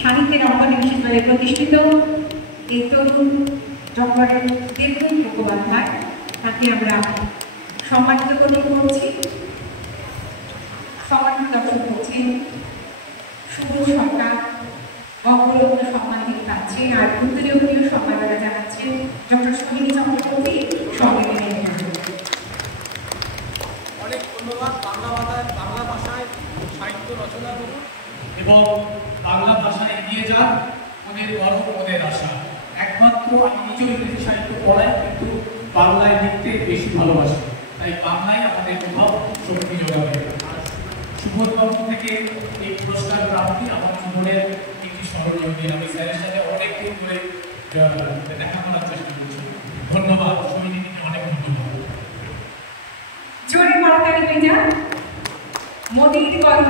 সাহিত্যের অঙ্গনে বিশেষভাবে প্রতিষ্ঠিত এই তরুণ ডক্টর দেবদূত মুখোপাধ্যায়, তাকে আমরা সম্মানিত করছি। সম্মানিত দর্শক হচ্ছেন শুভ সরকার অপরত্ন সম্মান দিয়ে পাচ্ছেন, আর উত্তরীয় সম্মাননা জানাচ্ছেন ডক্টর সোহিনী চক্রবর্তী সঙ্গে অনেক ধন্যবাদ। বাংলা ভাষায় সাহিত্য রচনা করুন এবং বাংলা ভাষায় এগিয়ে যান, ওদের গর্ব ওদের আশা। একমাত্র আমি নিজেও ইংরেজি সাহিত্য পড়াই, কিন্তু বাংলায় লিখতে বেশি ভালোবাসি, তাই বাংলায় আমাদের কোথাও শক্তি যোগাবে। সুবোধবাবু থেকে এই পুরস্কার প্রাপ্তি আমার জীবনের একটি স্মরণীয় দিন। আমি স্যারের সাথে অনেকদিন ধরে দেখা করার চেষ্টা করছি। ধন্যবাদ সমিতিকে, অনেক ধন্যবাদ। জোরে করতালি হয়ে যান। মোদির কর্ম